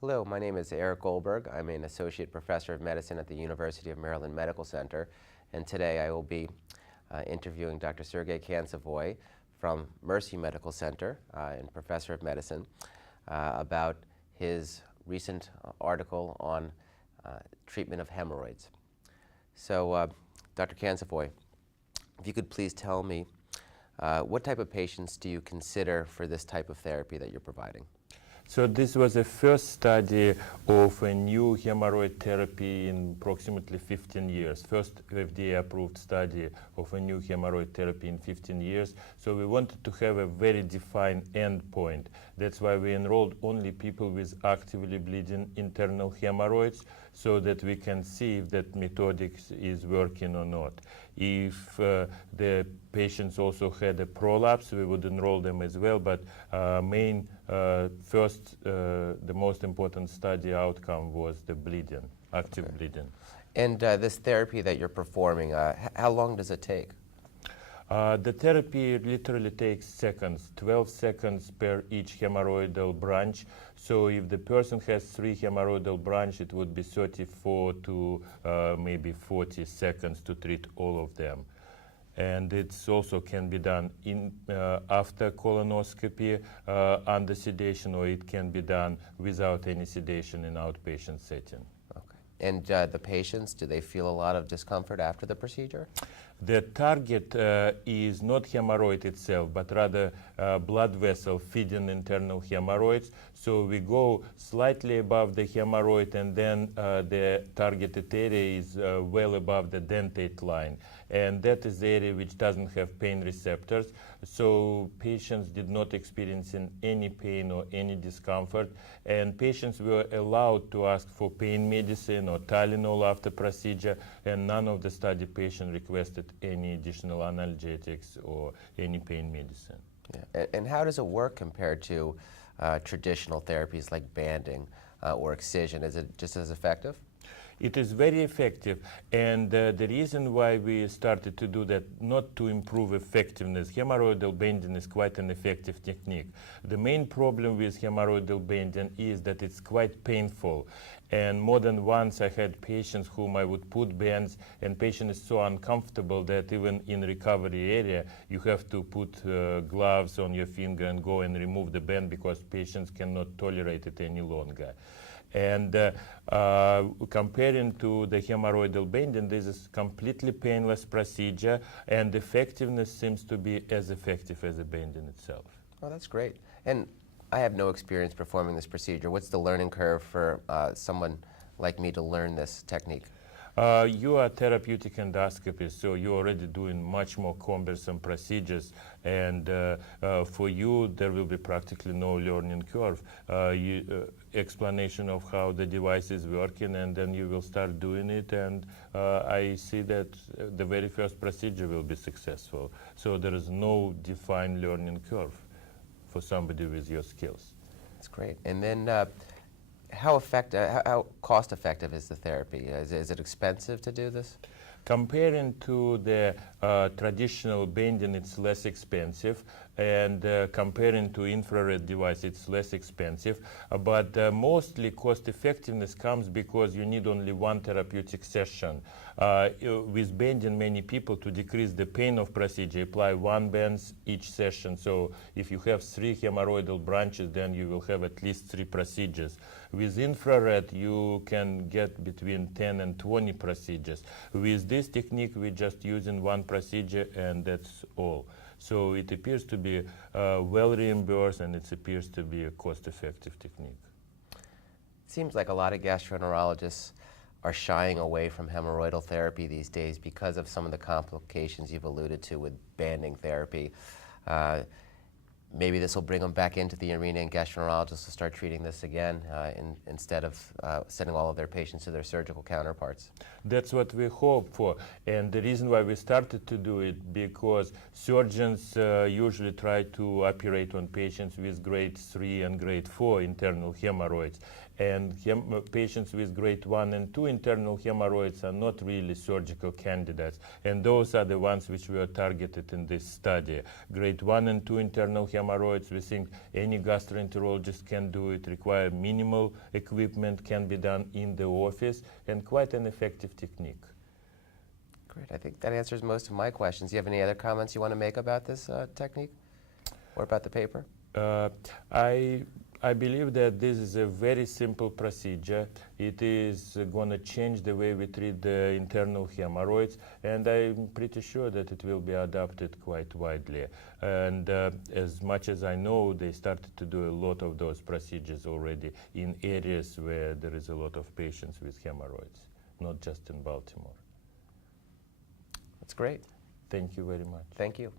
Hello, my name is Eric Goldberg. I'm an associate professor of medicine at the University of Maryland Medical Center, and today I will be interviewing Dr. Sergey Kantsevoy from Mercy Medical Center and professor of medicine about his recent article on treatment of hemorrhoids. So, Dr. Kantsevoy, if you could please tell me what type of patients do you consider for this type of therapy that you're providing? So this was the first study of a new hemorrhoid therapy in approximately 15 years. First FDA-approved study of a new hemorrhoid therapy in 15 years. So we wanted to have a very defined endpoint. That's why we enrolled only people with actively bleeding internal hemorrhoids, so that we can see if that methodics is working or not. If the patients also had a prolapse, we would enroll them as well, but the most important study outcome was the bleeding, active bleeding. And this therapy that you're performing, how long does it take? The therapy literally takes seconds, 12 seconds per each hemorrhoidal branch. So if the person has 3 hemorrhoidal branches, it would be 34 to maybe 40 seconds to treat all of them. And it also can be done after colonoscopy under sedation, or it can be done without any sedation in outpatient setting. Okay. And the patients, do they feel a lot of discomfort after the procedure? The target is not hemorrhoid itself, but rather blood vessel feeding internal hemorrhoids. So we go slightly above the hemorrhoid, and then the targeted area is well above the dentate line. And that is the area which doesn't have pain receptors. So patients did not experience any pain or any discomfort. And patients were allowed to ask for pain medicine or Tylenol after procedure, and none of the study patients requested any additional analgesics or any pain medicine. Yeah. And how does it work compared to traditional therapies like banding or excision? Is it just as effective? It is very effective, and the reason why we started to do that, not to improve effectiveness. Hemorrhoidal bending is quite an effective technique. The main problem with hemorrhoidal bending is that it's quite painful, and more than once I had patients whom I would put bands, and patient is so uncomfortable that even in recovery area you have to put gloves on your finger and go and remove the band, because patients cannot tolerate it any longer. And comparing to the hemorrhoidal bending, this is completely painless procedure, and effectiveness seems to be as effective as the bending itself. Oh, that's great. And I have no experience performing this procedure. What's the learning curve for someone like me to learn this technique? You are therapeutic endoscopist, so you're already doing much more cumbersome procedures, and for you there will be practically no learning curve. Explanation of how the device is working, and then you will start doing it, and I see that the very first procedure will be successful. So there is no defined learning curve for somebody with your skills. That's great. And then how cost effective is the therapy? Is it expensive to do this? Comparing to the traditional bending, it's less expensive, and comparing to infrared device, it's less expensive. But mostly cost effectiveness comes because you need only one therapeutic session. With bending, many people, to decrease the pain of procedure, apply 1 band each session. So if you have 3 hemorrhoidal branches, then you will have at least 3 procedures. With infrared, you can get between 10 and 20 procedures. With this technique, we're just using 1 procedure, and that's all. So it appears to be well reimbursed, and it appears to be a cost-effective technique. It seems like a lot of gastroenterologists are shying away from hemorrhoidal therapy these days because of some of the complications you've alluded to with banding therapy. Maybe this will bring them back into the arena, and gastroenterologists will start treating this again instead of sending all of their patients to their surgical counterparts. That's what we hope for, and the reason why we started to do it, because surgeons usually try to operate on patients with grade 3 and grade 4 internal hemorrhoids, and patients with grade 1 and 2 internal hemorrhoids are not really surgical candidates, and those are the ones which were targeted in this study. Grade 1 and 2 internal hemorrhoids hemorrhoids. We think any gastroenterologist can do it, require minimal equipment, can be done in the office, and quite an effective technique. Great. I think that answers most of my questions. Do you have any other comments you want to make about this technique or about the paper? I believe that this is a very simple procedure. It is going to change the way we treat the internal hemorrhoids, and I'm pretty sure that it will be adopted quite widely. And as much as I know, they started to do a lot of those procedures already in areas where there is a lot of patients with hemorrhoids, not just in Baltimore. That's great. Thank you very much. Thank you.